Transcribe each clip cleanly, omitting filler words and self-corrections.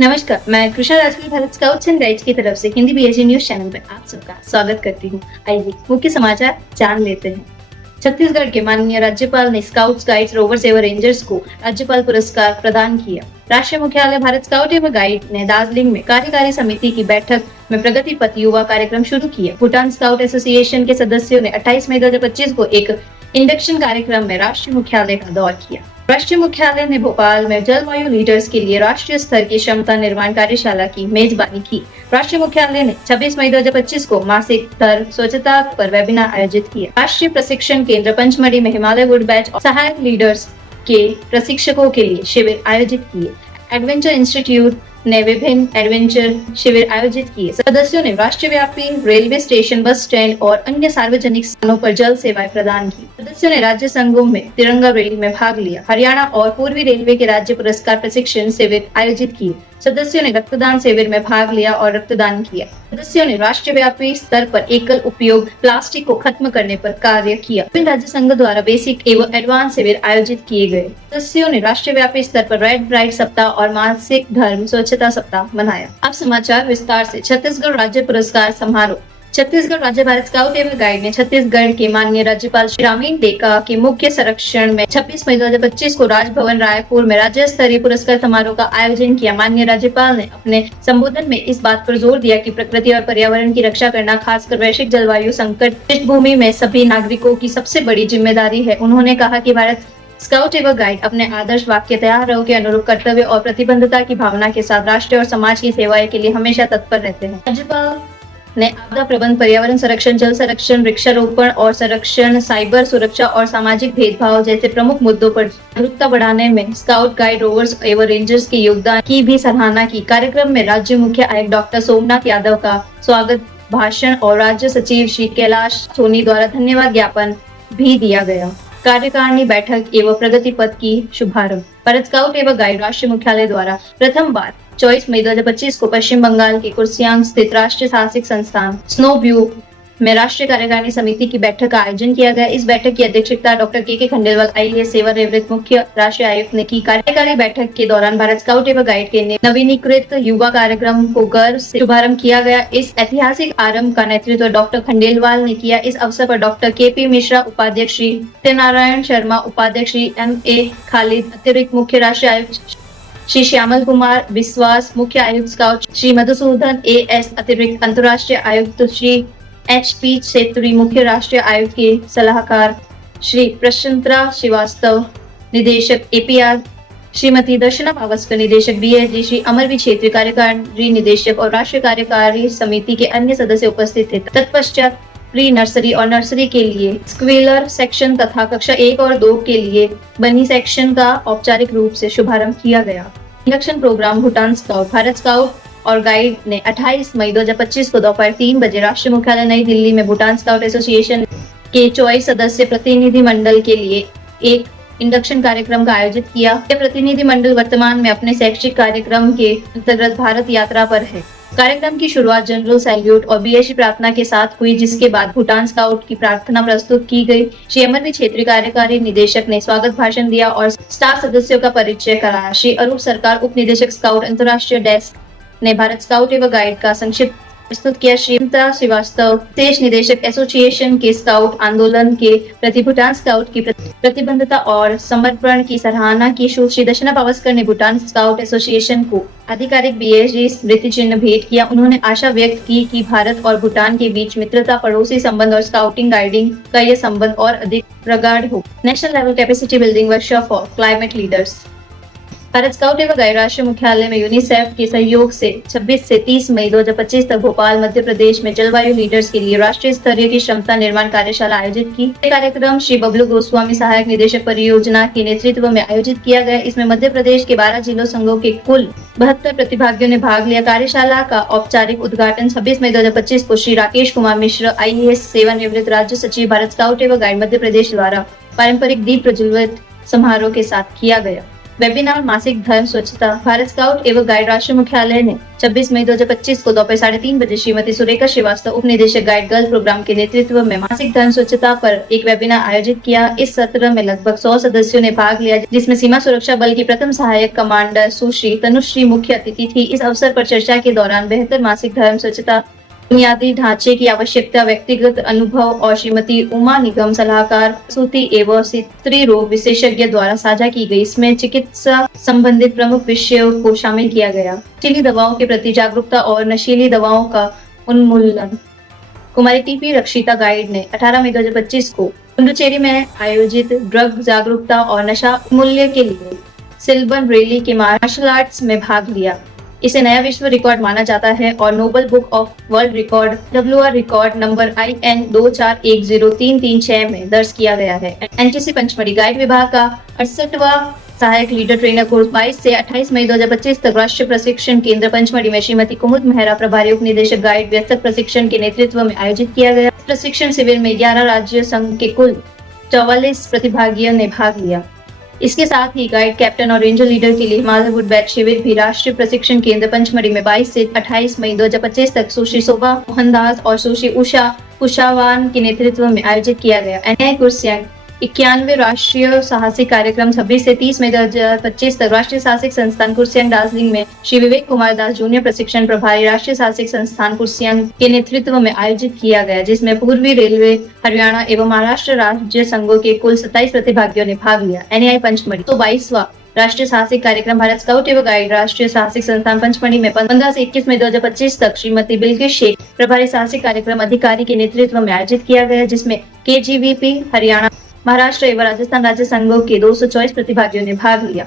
नमस्कार, मैं Krisha Rajput Bharat scouts and guides की तरफ से हिंदी बीएसजी न्यूज चैनल में आप सबका स्वागत करती हूँ। आइए मुख्य समाचार जान लेते हैं। छत्तीसगढ़ के माननीय राज्यपाल ने स्काउट्स गाइड्स रोवर्स एवं रेंजर्स को राज्यपाल पुरस्कार प्रदान किया। राष्ट्रीय मुख्यालय भारत स्काउट एवं गाइड ने दार्जिलिंग में कार्यकारी समिति की बैठक में प्रगति पथ युवा कार्यक्रम शुरू किया। भूटान स्काउट एसोसिएशन के सदस्यों ने 28 मई 2025 को एक इंडक्शन कार्यक्रम में राष्ट्रीय मुख्यालय का दौरा किया। राष्ट्रीय मुख्यालय ने भोपाल में जलवायु लीडर्स के लिए राष्ट्रीय स्तर की क्षमता निर्माण कार्यशाला की मेजबानी की। राष्ट्रीय मुख्यालय ने 26 मई 2025 को मासिक धर्म स्वच्छता पर वेबिनार आयोजित किया। राष्ट्रीय प्रशिक्षण केंद्र पंचमढ़ी में हिमालय वुड बैच और सहायक लीडर्स के प्रशिक्षकों के लिए शिविर आयोजित किए। एडवेंचर इंस्टीट्यूट ने विभिन्न एडवेंचर शिविर आयोजित किए। सदस्यों ने राष्ट्रव्यापी रेलवे स्टेशन, बस स्टैंड और अन्य सार्वजनिक स्थानों पर जल सेवाएं प्रदान की। सदस्यों ने राज्य संघों में तिरंगा रैली में भाग लिया। हरियाणा और पूर्वी रेलवे के राज्य पुरस्कार प्रशिक्षण शिविर आयोजित किए। सदस्यों ने रक्तदान शिविर में भाग लिया और रक्तदान किया। सदस्यों ने राष्ट्रव्यापी स्तर पर एकल उपयोग प्लास्टिक को खत्म करने पर कार्य किया। विभिन्न राज्य संघ द्वारा बेसिक एवं एडवांस शिविर आयोजित किए गए। सदस्यों ने राष्ट्रव्यापी स्तर पर रेड ब्राइट सप्ताह और मासिक धर्म स्वच्छता सप्ताह मनाया। अब समाचार विस्तार से। छत्तीसगढ़ राज्य पुरस्कार समारोह। छत्तीसगढ़ राज्य भारत स्काउट एवं गाइड ने छत्तीसगढ़ के माननीय राज्यपाल श्री ग्रामीण डेका के मुख्य संरक्षण में 26 मई 2025 को राजभवन रायपुर में राज्य स्तरीय पुरस्कार समारोह का आयोजन किया। माननीय राज्यपाल ने अपने संबोधन में इस बात पर जोर दिया कि प्रकृति और पर्यावरण की रक्षा करना, खासकर वैश्विक जलवायु संकट पृष्ठभूमि में सभी नागरिकों की सबसे बड़ी जिम्मेदारी है। उन्होंने कहा कि भारत स्काउट एवं गाइड अपने आदर्श वाक्य तैयार रहो के अनुरूप कर्तव्य और प्रतिबद्धता की भावना के साथ राष्ट्र और समाज की सेवाएं के लिए हमेशा तत्पर रहते हैं। राज्यपाल ने आपदा प्रबंधन, पर्यावरण संरक्षण, जल संरक्षण, वृक्षारोपण और संरक्षण, साइबर सुरक्षा और सामाजिक भेदभाव जैसे प्रमुख मुद्दों पर जागरूकता बढ़ाने में स्काउट, गाइड, रोवर्स एवं रेंजर्स के योगदान की भी सराहना की। कार्यक्रम में राज्य मुख्य आयुक्त डॉक्टर सोमनाथ यादव का स्वागत भाषण और राज्य सचिव श्री कैलाश सोनी द्वारा धन्यवाद ज्ञापन भी दिया गया। कार्यकारिणी बैठक एवं प्रगति पथ की शुभारंभ। भारत स्काउट एवं गाइड राष्ट्रीय मुख्यालय द्वारा प्रथम बार 24 मई 2025 को पश्चिम बंगाल के कुर्सियांग स्थित राष्ट्रीय साहसिक संस्थान स्नो व्यू में राष्ट्रीय कार्यकारिणी समिति की बैठक का आयोजन किया गया। इस बैठक की अध्यक्षता डॉक्टर के खंडेलवाल आईएएस सेवानिवृत्त मुख्य राष्ट्रीय आयुक्त ने की। कार्यकारी बैठक के दौरान भारत स्काउट एवं गाइड के नवीनीकृत युवा कार्यक्रम को गर्व से शुभारंभ किया गया। इस ऐतिहासिक आरंभ का नेतृत्व डॉक्टर खंडेलवाल ने किया। इस अवसर पर डॉक्टर के मिश्रा उपाध्यक्ष, श्री सत्यनारायण शर्मा उपाध्यक्ष, श्री एम खालिद अतिरिक्त मुख्य राष्ट्रीय आयुक्त, श्री श्यामल कुमार विश्वास मुख्य आयुक्त स्काउट, श्री मधुसूदन एएस अतिरिक्त अंतर्राष्ट्रीय आयुक्त, श्री एचपी छेत्री मुख्य राष्ट्रीय आयुक्त के सलाहकार, श्री प्रशंतरा श्रीवास्तव निदेशक एपीआर, श्रीमती दर्शना पावस्कर निदेशक बीएसजी, श्री अमरवीर छेत्री कार्यकारी निदेशक और राष्ट्रीय कार्यकारी समिति के अन्य सदस्य उपस्थित थे। तत्पश्चात प्री नर्सरी और नर्सरी के लिए स्क्वीलर सेक्शन तथा कक्षा 1 और 2 के लिए बनी सेक्शन का औपचारिक रूप से शुभारंभ किया गया। Induction programme. Bhutan scout. Bharat scout और गाइड ने 28 मई 2025 को दोपहर 3 बजे राष्ट्रीय मुख्यालय नई दिल्ली में भूटान स्काउट एसोसिएशन के 24 सदस्य प्रतिनिधि मंडल के लिए एक इंडक्शन कार्यक्रम का आयोजित किया। यह प्रतिनिधि मंडल वर्तमान में अपने शैक्षिक कार्यक्रम के अंतर्गत भारत यात्रा पर है। कार्यक्रम की शुरुआत जनरल सैल्यूट और बीएसजी प्रार्थना के साथ हुई, जिसके बाद भूटान स्काउट की प्रार्थना प्रस्तुत की गई। श्री अमरवीर छेत्री कार्यकारी निदेशक ने स्वागत भाषण दिया और स्टाफ सदस्यों का परिचय कराया। श्री अरूप सरकार उप निदेशक स्काउट अंतर्राष्ट्रीय डेस्क ने भारत स्काउट एवं गाइड का संक्षिप्त प्रस्तुत किया। श्रीमती श्रीवास्तव विशेष निदेशक एसोसिएशन के स्काउट आंदोलन के प्रति भूटान स्काउट की प्रतिबद्धता और समर्पण की सराहना की। श्री दर्शना पावस्कर ने भूटान स्काउट एसोसिएशन को आधिकारिक बीएसजी स्मृति चिन्ह भेंट किया। उन्होंने आशा व्यक्त की कि भारत और भूटान के बीच मित्रता, पड़ोसी संबंध और स्काउटिंग गाइडिंग का यह संबंध और अधिक प्रगाढ़ हो। National level capacity building workshop for climate leaders. Bharat scout एवं गाइड राष्ट्रीय मुख्यालय में यूनिसेफ के सहयोग से 26 से 30 मई 2025 तक भोपाल, मध्य प्रदेश में जलवायु लीडर्स के लिए राष्ट्रीय स्तरीय की क्षमता निर्माण कार्यशाला आयोजित की। यह कार्यक्रम श्री बबलू गोस्वामी सहायक निदेशक परियोजना के नेतृत्व में आयोजित किया गया। इसमें मध्य प्रदेश के 12 जिलों संघों के कुल 72 प्रतिभागियों ने भाग लिया। कार्यशाला का औपचारिक उद्घाटन 26 मई 2025 को श्री राकेश कुमार मिश्र आईएएस सेवानिवृत्त राज्य सचिव भारत स्काउट एवं गाइड मध्य प्रदेश द्वारा पारंपरिक दीप प्रज्वलित समारोह के साथ किया गया। वेबिनार मासिक धर्म स्वच्छता। भारत स्काउट एवं गाइड राष्ट्रीय मुख्यालय ने 26 मई 2025 को दोपहर 3:30 बजे श्रीमती सुरेखा श्रीवास्तव उप निदेशक गाइड गर्ल प्रोग्राम के नेतृत्व में मासिक धर्म स्वच्छता पर एक वेबिनार आयोजित किया। इस सत्र में लगभग 100 सदस्यों ने भाग लिया, जिसमें सीमा सुरक्षा बल की प्रथम सहायक कमांडर सुश्री तनुश्री मुख्य अतिथि थी। इस अवसर पर चर्चा के दौरान बेहतर मासिक धर्म स्वच्छता, बुनियादी ढांचे की आवश्यकता, व्यक्तिगत अनुभव और श्रीमती उमा निगम सलाहकार प्रसूति एवं स्त्री रोग विशेषज्ञ द्वारा साझा की गई। इसमें चिकित्सा संबंधित प्रमुख विषयों को शामिल किया गया। नशीली दवाओं के प्रति जागरूकता और नशीली दवाओं का उन्मूलन। कुमारी टीपी रक्षिता गाइड ने 18 मई 2025 को पुडुचेरी में आयोजित ड्रग जागरूकता और नशा उन्मूलन के लिए सिल्बन रैली के मार्शल आर्ट्स में भाग लिया। इसे नया विश्व रिकॉर्ड माना जाता है और noble book of world record WR record number IN 2410336 में दर्ज किया गया है। NTC पंचमढ़ी गाइड विभाग का 68वां सहायक लीडर ट्रेनर कोर्स 22 से 28 मई 2025 तक राष्ट्रीय प्रशिक्षण केंद्र पंचमढ़ी में श्रीमती कुमुद मेहरा प्रभारी उप निदेशक गाइड व्यस्तक प्रशिक्षण के नेतृत्व में आयोजित किया गया। प्रशिक्षण शिविर में 11 राज्य संघ के कुल 44 प्रतिभागियों ने भाग लिया। इसके साथ ही गाइड कैप्टन और रेंजर लीडर के लिए हिमालय वुड बैच शिविर भी राष्ट्रीय प्रशिक्षण केंद्र पंचमढ़ी में 22 से 28 मई 2025 तक सुश्री शोभा मोहनदास और सुश्री उषा कुशावान के नेतृत्व में आयोजित किया गया। NI कुर्सियांग 91 राष्ट्रीय साहसिक कार्यक्रम 26 से 30 मई 2025 तक राष्ट्रीय साहसिक संस्थान कुर्सियांग दार्जिलिंग में श्री विवेक कुमार दास जूनियर प्रशिक्षण प्रभारी राष्ट्रीय साहसिक संस्थान कुर्सियांग के नेतृत्व में आयोजित किया गया, जिसमें पूर्वी रेलवे, हरियाणा एवं महाराष्ट्र राज्य संघों के कुल 27 प्रतिभागियों ने भाग लिया। NI पंचमढ़ी 22वां राष्ट्रीय साहसिक कार्यक्रम भारत स्काउट एवं गाइड राष्ट्रीय साहसिक संस्थान पंचमढ़ी में 15 से 21 मई 2025 तक श्रीमती बिल्किस शेख प्रभारी साहसिक कार्यक्रम अधिकारी के नेतृत्व में आयोजित किया गया, जिसमें KGVP हरियाणा, महाराष्ट्र एवं राजस्थान राज्य संघों के 224 प्रतिभागियों ने भाग लिया।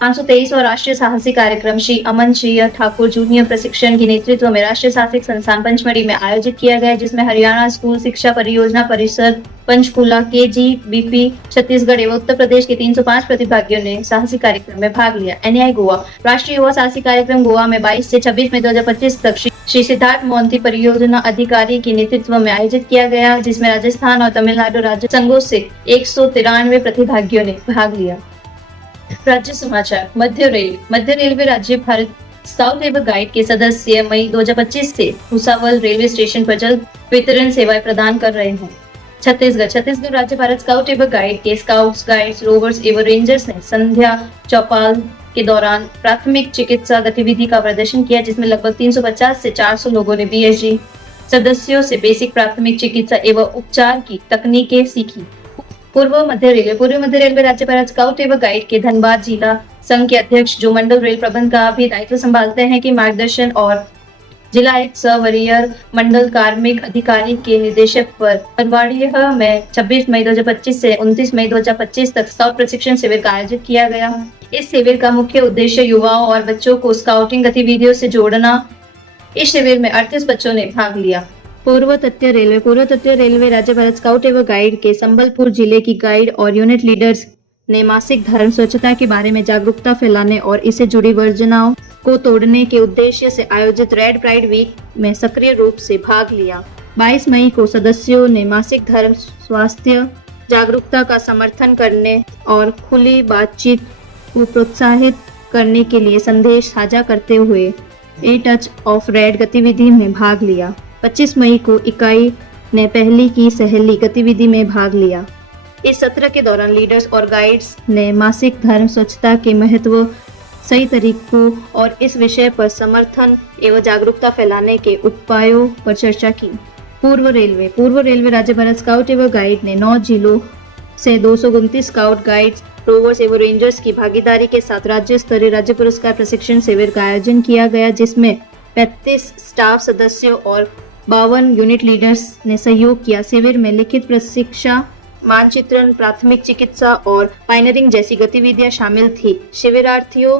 523वां राष्ट्रीय साहसिक कार्यक्रम श्री अमन सिंह ठाकुर जूनियर प्रशिक्षण के नेतृत्व में राष्ट्रीय साहसिक संस्थान पंचमढ़ी में आयोजित किया गया, जिसमें हरियाणा स्कूल शिक्षा परियोजना परिषद पंचकुला, KGVP छत्तीसगढ़ एवं उत्तर प्रदेश के 305 प्रतिभागियों ने साहसिक कार्यक्रम में भाग लिया। NI गोवा राष्ट्रीय युवा साहसिक कार्यक्रम गोवा में 22 से 26 मई 2025 तक श्री सिद्धार्थ मोहंती परियोजना अधिकारी के नेतृत्व में आयोजित किया गया, जिसमें राजस्थान और तमिलनाडु राज्य संघों से 193 प्रतिभागियों ने भाग लिया। राज्य समाचार। मध्य रेलवे राज्य भारत स्काउट एवं गाइड के सदस्य मई 2025 से भुसावल रेलवे स्टेशन पर जल वितरण सेवाएं प्रदान कर रहे हैं। छत्तीसगढ़ राज्य भारत स्काउट एवं गाइड के स्काउट्स, गाइड्स, रोवर्स एवं रेंजर्स ने संध्या चौपाल के दौरान प्राथमिक चिकित्सा गतिविधि का प्रदर्शन किया, जिसमें लगभग 350 से 400 लोगों ने BSG सदस्यों से बेसिक प्राथमिक चिकित्सा एवं उपचार की तकनीकें सीखी। पूर्व मध्य रेलवे राज्य भारत स्काउट एवं गाइड के धनबाद जिला संघ के अध्यक्ष, जो मंडल रेल प्रबंध का भी दायित्व संभालते हैं, कि मार्गदर्शन और जिला एक सवरियर मंडल कार्मिक अधिकारी के निर्देशक पर बनवाड़िया में 26 मई 2025 से 29 मई 2025 तक स्काउट प्रशिक्षण शिविर का आयोजित किया गया। इस शिविर का मुख्य उद्देश्य युवाओं और बच्चों को स्काउटिंग गतिविधियों से जोड़ना। इस शिविर में 38 बच्चों ने भाग लिया। पूर्व तटीय रेलवे राज्य भारत स्काउट एवं गाइड के संबलपुर जिले की गाइड और यूनिट लीडर्स ने मासिक धर्म स्वच्छता के बारे में जागरूकता फैलाने और इससे जुड़ी वर्जनाओं को तोड़ने के उद्देश्य से आयोजित रेड प्राइड वीक में सक्रिय रूप से भाग लिया। 22 मई को सदस्यों ने मासिक धर्म स्वास्थ्य जागरूकता का समर्थन करने और खुली बातचीत को प्रोत्साहित करने के लिए संदेश साझा करते हुए ए टच ऑफ रेड गतिविधि में भाग लिया। 25 मई को इकाई ने पहली की सहेली गतिविधि में भाग लिया। इस सत्र के दौरान लीडर्स और गाइड्स ने मासिक धर्म स्वच्छता के महत्व, सही तरीकों और इस विषय पर समर्थन एवं जागरूकता फैलाने के उपायों पर चर्चा की। पूर्व रेलवे राज्य भारत स्काउट एवं गाइड ने 9 जिलों से 229 स्काउट, गाइड्स, रोवर्स एवं रेंजर्स की भागीदारी के साथ राज्य स्तरीय राज्य पुरस्कार प्रशिक्षण शिविर का आयोजन किया गया, जिसमें 35 स्टाफ सदस्यों और 52 यूनिट लीडर्स ने सहयोग किया। शिविर में लिखित प्रशिक्षण, मानचित्रण, प्राथमिक चिकित्सा और पायनरिंग जैसी गतिविधियां शामिल थी। शिविरार्थियों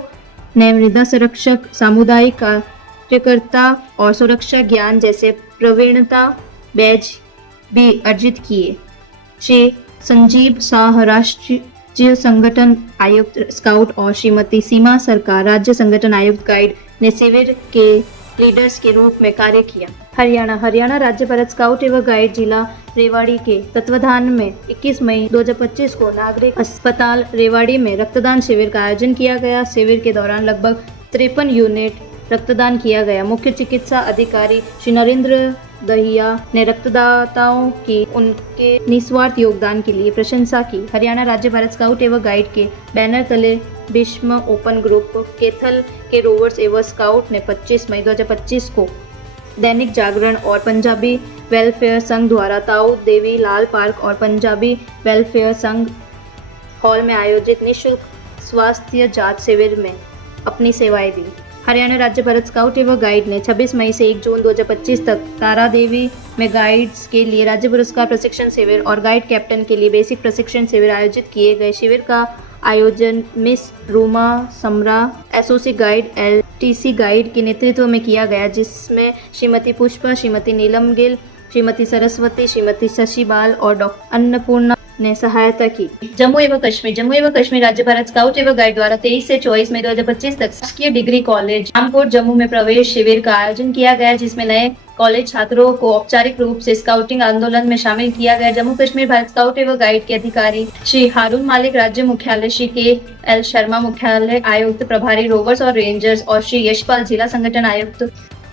ने मृदा संरक्षक, सामुदायिक कार्यकर्ता और सुरक्षा ज्ञान जैसे प्रवीणता बैज भी अर्जित किए। श्री संजीव शाह राष्ट्रीय संगठन आयुक्त स्काउट और श्रीमती सीमा सरकार राज्य संगठन आयुक्त गाइड ने शिविर के लीडर्स के रूप में कार्य किया। हरियाणा राज्य भारत स्काउट एवं गाइड जिला रेवाड़ी के तत्वाधान में 21 मई 2025 को नागरिक अस्पताल रेवाड़ी में रक्तदान शिविर का आयोजन किया गया। शिविर के दौरान लगभग 53 यूनिट रक्तदान किया गया। मुख्य चिकित्सा अधिकारी श्री नरेंद्र दहिया ने रक्तदाताओं की उनके निस्वार्थ योगदान के लिए प्रशंसा की। हरियाणा राज्य भारत स्काउट एवं गाइड के बैनर तले भीष्म ओपन ग्रुप कैथल के रोवर्स एवं स्काउट ने 25 मई 2025 को दैनिक जागरण और पंजाबी वेलफेयर संघ द्वारा ताऊ देवी लाल पार्क और पंजाबी वेलफेयर संघ हॉल में आयोजित निःशुल्क स्वास्थ्य जांच शिविर में अपनी सेवाएं दी। हरियाणा राज्य भारत स्काउट एवं गाइड ने 26 मई से 1 जून 2025 तक तारा देवी में गाइड्स के लिए राज्य पुरस्कार प्रशिक्षण शिविर और गाइड कैप्टन के लिए बेसिक प्रशिक्षण शिविर आयोजित किए गए। शिविर का आयोजन miss Ruma Samra associate guide LTC guide के नेतृत्व में किया गया, जिसमें श्रीमती पुष्पा, श्रीमती नीलम गिल, श्रीमती सरस्वती, श्रीमती शशिबाल और डॉक्टर अन्नपूर्णा ने सहायता की। जम्मू एवं कश्मीर राज्य भारत स्काउट एवं गाइड द्वारा 23 से 24 मई 2025 तक शासकीय डिग्री कॉलेज रामकोट जम्मू में प्रवेश शिविर का आयोजन किया गया, जिसमें नए कॉलेज छात्रों को औपचारिक रूप से स्काउटिंग आंदोलन में शामिल किया गया। जम्मू कश्मीर भारत स्काउट एवं गाइड के अधिकारी श्री हारून मालिक राज्य मुख्यालय, श्री KL शर्मा मुख्यालय आयुक्त प्रभारी रोवर्स और रेंजर्स और श्री यशपाल जिला संगठन आयुक्त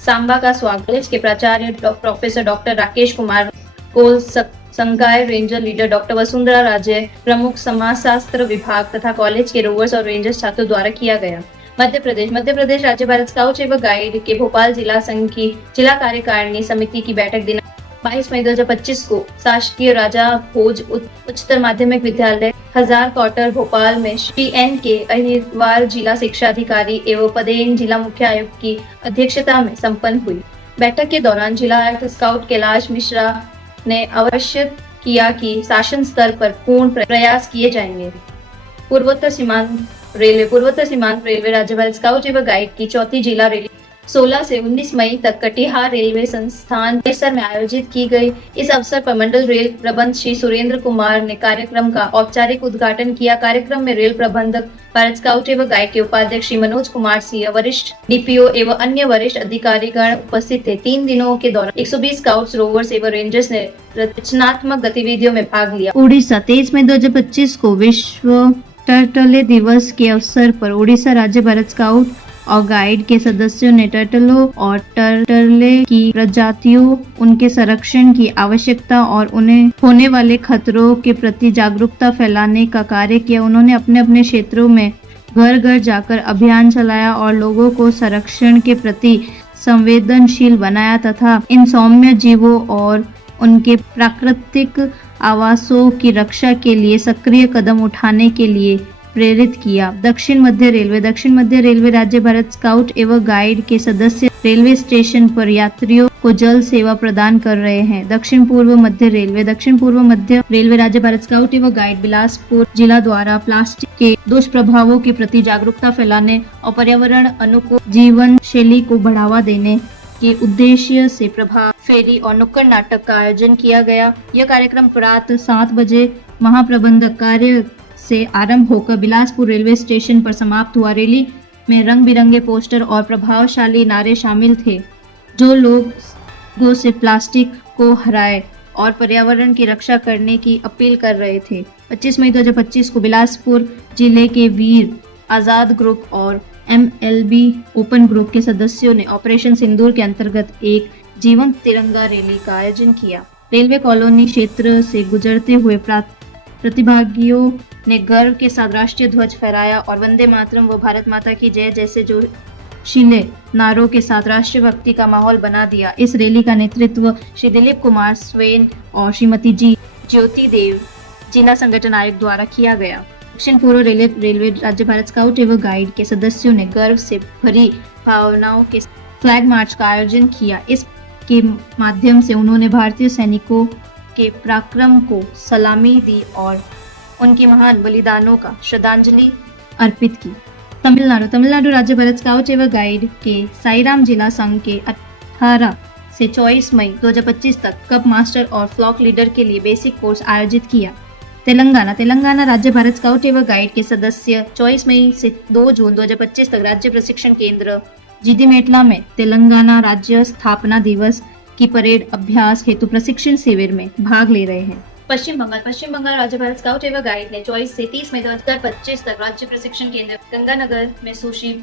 सांबा का स्वागत। कॉलेज के प्राचार्य प्रोफेसर डॉक्टर राकेश कुमार कोल, संकाय ranger leader doctor Vasundhara Raje, प्रमुख समाजशास्त्र विभाग तथा कॉलेज के रोवर्स और रेंजर्स छात्रों द्वारा किया गया। मध्य प्रदेश राज्य भारत स्काउट एवं गाइड के भोपाल जिला संघ की जिला कार्यकारिणी समिति की बैठक दिनांक 22 मई 2025 को शासकीय राजा भोज उच्चतर माध्यमिक विद्यालय हजार क्वार्टर भोपाल में श्री NK अहिरवार जिला शिक्षा अधिकारी एवं पदेन जिला मुख्य आयुक्त की अध्यक्षता में संपन्न हुई। बैठक के दौरान जिला आयुक्त स्काउट कैलाश मिश्रा ने आवश्यक किया कि शासन स्तर पर पूर्ण प्रयास किए जाएंगे। पूर्वोत्तर सीमांत रेलवे राज्य भारत स्काउट एवं गाइड की चौथी जिला रैली 16 से 19 मई तक कटिहार रेलवे संस्थान परिसर में आयोजित की गई। इस अवसर पर मंडल रेल प्रबंधक श्री सुरेंद्र कुमार ने कार्यक्रम का औपचारिक उद्घाटन किया। कार्यक्रम में रेल प्रबंधक भारत स्काउट एवं गाइड के उपाध्यक्ष श्री मनोज कुमार सिंह, वरिष्ठ DPO एवं अन्य वरिष्ठ अधिकारीगण उपस्थित थे। 3 दिनों के दौरान 120 स्काउट्स, रोवर्स एवं रेंजर्स ने रचनात्मक गतिविधियों में भाग लिया। उड़ीसा 23 मई 2025 को विश्व टर्टले दिवस के अवसर पर उड़ीसा राज्य भारत स्काउट और गाइड के सदस्यों ने टर्टलों और टर्टले की प्रजातियों, उनके संरक्षण की आवश्यकता और उन्हें होने वाले खतरों के प्रति जागरूकता फैलाने का कार्य किया। उन्होंने अपने अपने क्षेत्रों में घर घर जाकर अभियान चलाया और लोगों को संरक्षण के प्रति संवेदनशील बनाया तथा इन सौम्य जीवों और उनके प्राकृतिक आवासों की रक्षा के लिए सक्रिय कदम उठाने के लिए प्रेरित किया। दक्षिण मध्य रेलवे राज्य भारत स्काउट एवं गाइड के सदस्य रेलवे स्टेशन पर यात्रियों को जल सेवा प्रदान कर रहे हैं। दक्षिण पूर्व मध्य रेलवे राज्य भारत स्काउट एवं गाइड बिलासपुर जिला द्वारा प्लास्टिक के दुष्प्रभावों के प्रति जागरूकता फैलाने और पर्यावरण अनुकूल जीवन शैली को बढ़ावा देने के उद्देश्य से प्रभात फेरी और नुक्कड़ नाटक का आयोजन किया गया। यह कार्यक्रम प्रातः 7 बजे महाप्रबंधक कार्य से आरंभ होकर बिलासपुर रेलवे स्टेशन पर समाप्त हुआ। रैली में रंग बिरंगे पोस्टर और प्रभावशाली नारे शामिल थे, जो लोगों से प्लास्टिक को हराए और पर्यावरण की रक्षा करने की अपील कर रहे थे। 25 मई 2025 को बिलासपुर जिले के वीर आजाद ग्रुप और MLB ओपन ग्रुप के सदस्यों ने ऑपरेशन सिंदूर के अंतर्गत एक जीवंत तिरंगा रैली का आयोजन किया। रेलवे कॉलोनी क्षेत्र से गुजरते हुए प्रतिभागियों ने गर्व के साथ राष्ट्रीय ध्वज फहराया और वंदे मातरम व भारत माता की जय जैसे जोशीले नारों के साथ राष्ट्रीय भक्ति का माहौल बना दिया। इस रैली का नेतृत्व श्री दिलीप कुमार स्वेन और श्रीमती ज्योति देव जिला संगठन आयुक्त द्वारा किया गया। दक्षिण पूर्व रेलवे राज्य भारत स्काउट एवं गाइड के सदस्यों ने गर्व से भरी भावनाओं के फ्लैग मार्च का आयोजन किया। इसके माध्यम से उन्होंने भारतीय सैनिकों के पराक्रम को सलामी दी और उनके महान बलिदानों का श्रद्धांजलि अर्पित की। तमिलनाडु राज्य भारत स्काउट एवं गाइड के साईराम जिला संघ के 18 से 24 मई 2025 तक कप मास्टर और फ्लॉक लीडर के लिए बेसिक कोर्स आयोजित किया। तेलंगाना राज्य भारत स्काउट एवं गाइड के सदस्य 24 मई से 2 जून 2025 तक राज्य प्रशिक्षण केंद्र जीडीमेटला में तेलंगाना राज्य स्थापना दिवस की परेड अभ्यास हेतु प्रशिक्षण शिविर में भाग ले रहे हैं। पश्चिम बंगाल राज्य भारत स्काउट एवं गाइड ने 24 से 30 मई 2025 तक राज्य प्रशिक्षण केंद्र गंगानगर में सुश्री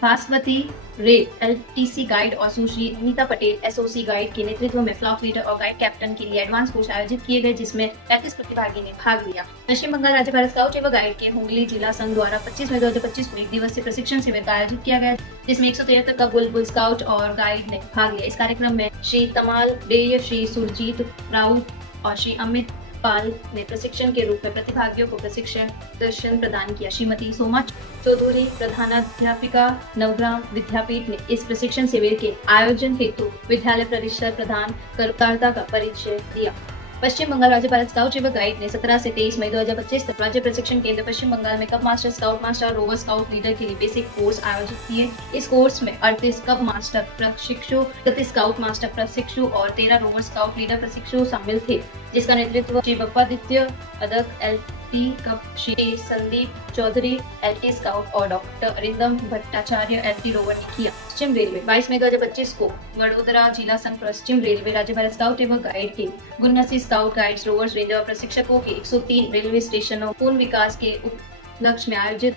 भास्वती रे एलटीसी गाइड और सुश्री नीता पटेल एसओसी गाइड के नेतृत्व में फ्लॉक लीडर और गाइड कैप्टन के लिए एडवांस कोर्स आयोजित किए गए, जिसमें 35 प्रतिभागी ने भाग लिया। पश्चिम बंगाल राज्य भारत स्काउट एवं गाइड के हुगली जिला संघ द्वारा 25 मई 2025 को 1 दिवसीय प्रशिक्षण शिविर का आयोजित किया गया, जिसमें 173 का बुलबुल स्काउट और गाइड ने भाग लिया। इस कार्यक्रम में श्री तमाल डेय, श्री सुरजीत राउत और श्री अमित पाल ने प्रशिक्षण के रूप में प्रतिभागियों को प्रशिक्षण दर्शन प्रदान किया। श्रीमती सोमा चौधरी प्रधानाध्यापिका नवग्राम विद्यापीठ ने इस प्रशिक्षण शिविर के आयोजन हेतु विद्यालय परिसर प्रदान करता का परिचय दिया। पश्चिम बंगाल राज्य भारत स्काउट एवं गाइड ने 17 से 23 मई 2025 तक राज्य प्रशिक्षण केंद्र पश्चिम बंगाल में cup master, scout master, rover scout leader के लिए बेसिक कोर्स आयोजित किए। इस कोर्स में 38 कप मास्टर प्रशिक्षु, 31 स्काउट मास्टर प्रशिक्षु और 13 रोवर स्काउट लीडर प्रशिक्षु शामिल थे, जिसका नेतृत्व Shri Bappaditya Adak LT cub, Shri Sandeep Chowdhury LT scout और doctor Arindam Bhattacharya LT rover ने किया। पश्चिम रेलवे 22 मई 2025 को वडोदरा जिला संघ पश्चिम रेलवे राज्य भारत स्काउट एवं गाइड के 79 स्काउट गाइड्स, रोवर्स, रेंजर और प्रशिक्षकों के 103 रेलवे स्टेशनों पूर्ण विकास के उपलक्ष्य में आयोजित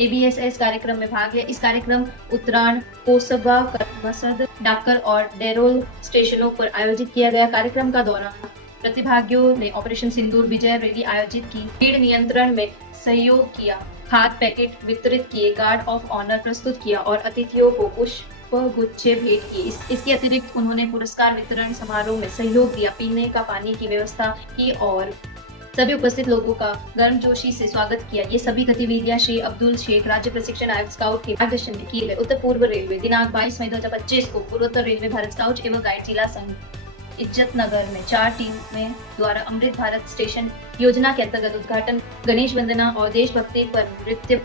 एबीएसएस कार्यक्रम में भाग लिया। इस कार्यक्रम उत्तरायण, कोसबा, मसद, डाकर और डेरोल स्टेशनों पर आयोजित किया गया। कार्यक्रम का दौरान प्रतिभागियों ने ऑपरेशन सिंदूर विजय रैली आयोजित की, भीड़ नियंत्रण में सहयोग किया, खाद्य पैकेट वितरित किए, गार्ड ऑफ ऑनर प्रस्तुत किया और अतिथियों को पुष्पगुच्छे भेंट किए। इसके अतिरिक्त उन्होंने पुरस्कार वितरण समारोह में सहयोग दिया, पीने का पानी की व्यवस्था की और सभी उपस्थित लोगों का गर्मजोशी से स्वागत किया। ये सभी गतिविधियां श्री अब्दुल शेख, राज्य प्रशिक्षण आयुक्त स्काउट के मार्गदर्शन में किए गए। उत्तर पूर्व रेलवे दिनांक 22 मई 2025 को पूर्वोत्तर रेलवे भारत स्काउट एवं गाइड जिला संघ इज्जत नगर में 4 टीमें द्वारा अमृत भारत स्टेशन योजना के अंतर्गत उद्घाटन, गणेश वंदना और देशभक्ति पर नृत्य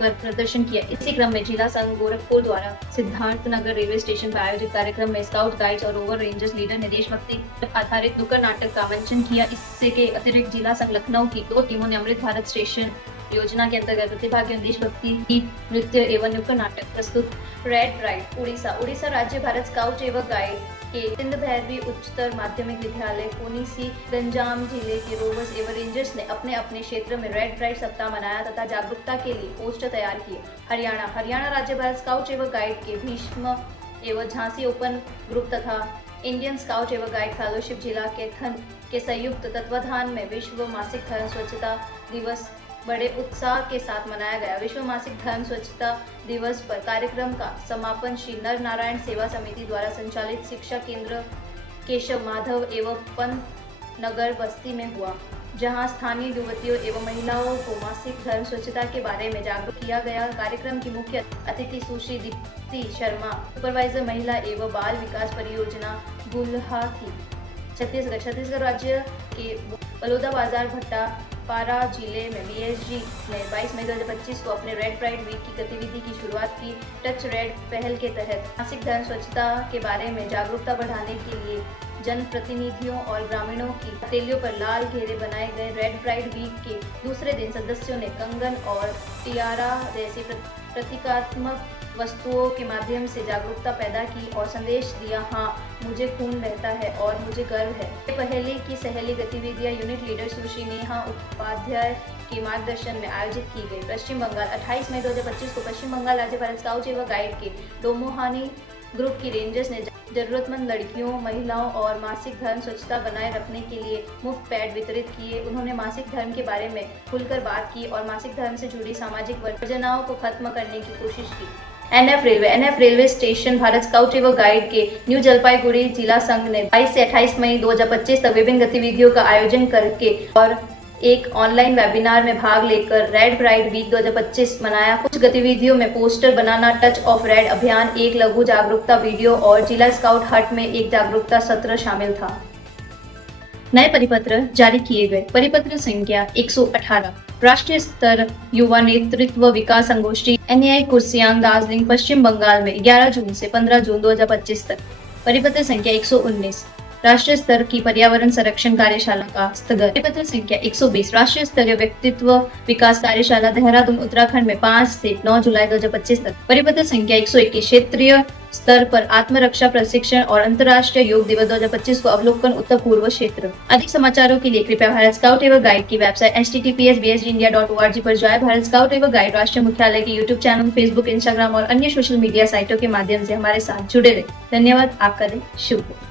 पर प्रदर्शन किया। इसी क्रम में जिला संघ गोरखपुर द्वारा सिद्धार्थ नगर रेलवे स्टेशन पर आयोजित कार्यक्रम में स्काउट गाइड्स और रोवर रेंजर्स लीडर ने देशभक्ति आधारित नुक्कड़ नाटक का मंचन किया। इससे के अतिरिक्त जिला संघ लखनऊ की 2 टीमों ने अमृत भारत स्टेशन योजना के अंतर्गत प्रतिभागियों ने देशभक्ति गीत, नृत्य एवं नुक्कड़ नाटक प्रस्तुत। रेड राइड उड़ीसा राज्य भारत स्काउट एवं गाइड के सिंध भैरवी उच्चतर माध्यमिक विद्यालय कोनिसी गंजाम जिले के रोवर्स एवं रेंजर्स ने अपने अपने क्षेत्र में रेड राइड सप्ताह मनाया तथा जागरूकता के लिए पोस्टर तैयार किए। हरियाणा राज्य भारत स्काउट एवं गाइड के भीष्म एवं झांसी ओपन ग्रुप तथा इंडियन स्काउट एवं गाइड फेलोशिप जिला के थन के संयुक्त तत्वाधान में विश्व मासिक धर्म स्वच्छता दिवस बड़े उत्साह के साथ मनाया गया। विश्व मासिक धर्म स्वच्छता दिवस पर कार्यक्रम का समापन श्री नर नारायण सेवा समिति द्वारा संचालित शिक्षा केंद्र केशव माधव एवं पंत नगर बस्ती में हुआ, जहां स्थानीय युवतियों एवं महिलाओं को मासिक धर्म स्वच्छता के बारे में जागरूक किया गया। कार्यक्रम की मुख्य अतिथि सुश्री दीप्ति शर्मा, सुपरवाइजर महिला एवं बाल विकास परियोजना गुल्हा थी। छत्तीसगढ़ राज्य के बलौदा बाजार भट्टापारा जिले में बीएसजी ने 22 मई 2025 को अपने रेड प्राइड वीक की गतिविधि की शुरुआत की। टच रेड पहल के तहत मासिक धर्म स्वच्छता के बारे में जागरूकता बढ़ाने के लिए जनप्रतिनिधियों और ग्रामीणों की हथेलियों पर लाल घेरे बनाए गए। रेड प्राइड वीक के दूसरे दिन सदस्यों ने कंगन और टियारा जैसी प्रतीकात्मक वस्तुओं के माध्यम से जागरूकता पैदा की और संदेश दिया, हाँ मुझे खून बहता है और मुझे गर्व है। पहले की सहेली गतिविधियां यूनिट लीडर सुश्री नेहा उपाध्याय के मार्गदर्शन में आयोजित की गई। पश्चिम बंगाल 28 मई 2025 को पश्चिम बंगाल राज्य भारत स्काउट एवं गाइड के डोमोहानी ग्रुप की रेंजर्स ने जरूरतमंद लड़कियों, महिलाओं और मासिक धर्म स्वच्छता बनाए रखने के लिए मुफ्त पैड वितरित किए। उन्होंने मासिक धर्म के बारे में खुलकर बात की और मासिक धर्म से जुड़ी सामाजिक वर्जनाओं को खत्म करने की कोशिश की। NF railway station Bharat scout एवं गाइड के न्यू जलपाईगुड़ी जिला संघ ने 22 से 28 मई 2025 तक विभिन्न गतिविधियों का आयोजन करके और एक ऑनलाइन वेबिनार में भाग लेकर रेड प्राइड वीक 2025 मनाया। कुछ गतिविधियों में poster banana, touch of red अभियान, एक लघु जागरूकता वीडियो और जिला स्काउट हट में एक जागरूकता सत्र शामिल था। नए परिपत्र जारी किए गए। परिपत्र संख्या 118 राष्ट्रीय स्तर युवा नेतृत्व विकास संगोष्ठी एनआई कुर्सियांग दार्जिलिंग पश्चिम बंगाल में 11 जून से 15 जून 2025 तक। परिपत्र संख्या 119 राष्ट्रीय स्तर की पर्यावरण संरक्षण कार्यशाला का स्थगन। परिपत्र संख्या 120 राष्ट्रीय स्तरीय व्यक्तित्व विकास कार्यशाला देहरादून उत्तराखंड में 5 से 9 जुलाई 2025 तक। परिपत्र संख्या 121 क्षेत्रीय स्तर पर आत्मरक्षा प्रशिक्षण और अंतर्राष्ट्रीय योग दिवस 2025 को अवलोकन उत्तर पूर्व क्षेत्र। अधिक समाचारों के लिए कृपया भारत स्काउट एवं गाइड की वेबसाइट https://bsgindia.org पर जाएं। भारत स्काउट एवं गाइड राष्ट्रीय मुख्यालय के यूट्यूब चैनल, फेसबुक, इंस्टाग्राम और अन्य सोशल मीडिया साइटों के माध्यम से हमारे साथ जुड़े रहे। धन्यवाद। आपका दिन शुभ हो।